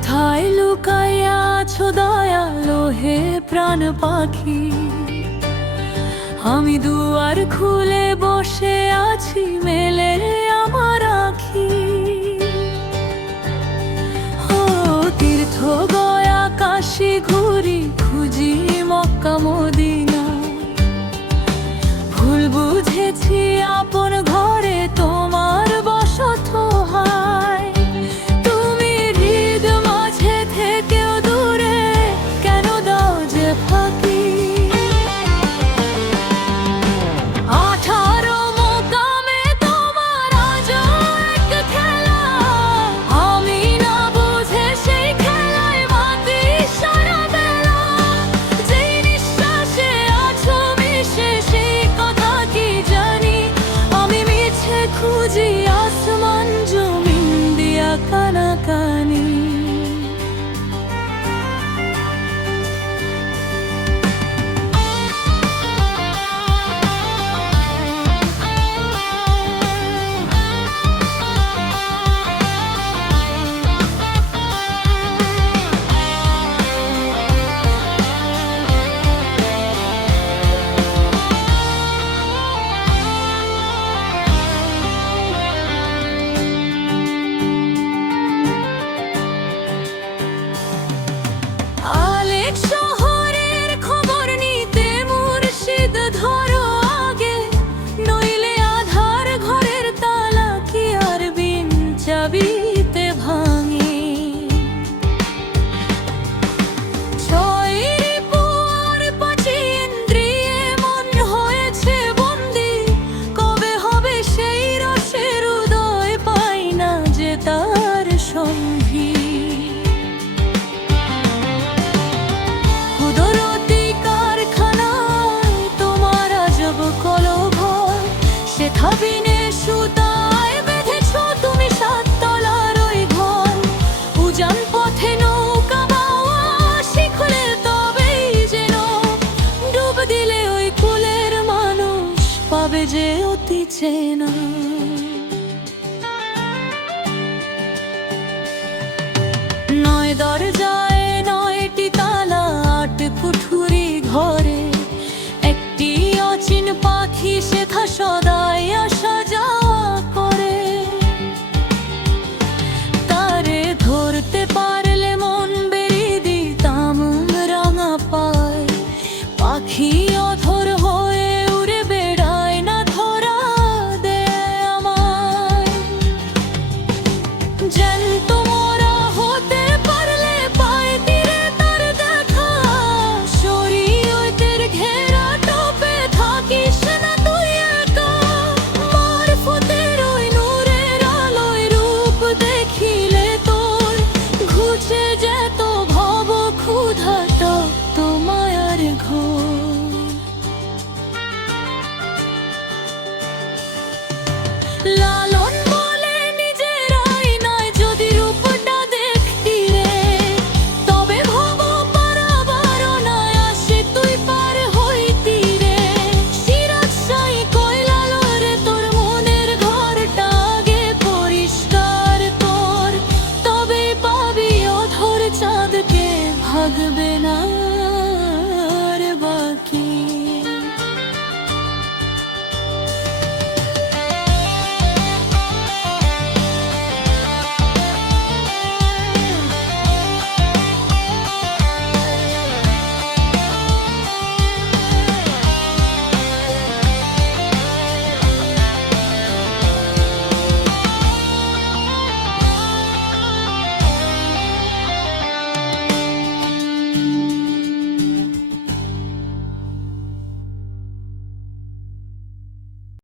কোথায় লুকাইয়া আছো দয়ালো হে প্রাণ পাখি? আমি দুয়ার খুলে বসে আছি, মেলে আমার আখি। ও তীর্থ গয়া কাশি ঘুরি, খুঁজি মক্কা মদিনা। ভুল বুঝেছি আপন ঘরে তোমার বসত হয়। তুমি হৃদ মাঝে থেকেও দূরে কেন দাও যে ফাঁকি? 18 মোকামে তোমার আজও এক খেলা, আমি না বুঝে সেই খেলায় মাতি সারা বেলা। যেই নিঃশ্বাসে আছো মিশে সেই কথা কি জানি, আমি মিছে খুঁজি আসমান জমিন দিয়া কানাকানি। আলেক শহরের খবর নিতে মুর্শিদ ধরো আগে, নইলে আধার ঘরের তালা কি আর বিন চাবিতে ভাঙে। ছয়রি পুয়ার পাঁচি ইন্দ্রিয়ে মন হয়েছে বন্দি, কবে হবে সেই রসের উদয়, পাই না যে তার সঙ্গী। কুদরতি কারখানায় তোমার আজব কলঘর, শেখা বিনে সুতায় বেঁধেছ তুমি 7 তলার ওই ঘর। উজান পথে নৌকা বাওয়া শিখলে তবেই যেন, ডুব দিলে ওই কুলের মানুষ পাবে যে অতি চেনা। নয় দরজায় 9টি তালা, 8 কুঠুরি ঘরে, একটি অচিন পাখি সেথা সদাই আসা যাওয়া করে। তারে ধরতে পারলে মন বেরি দিতাম রাঙা পায়, পাখি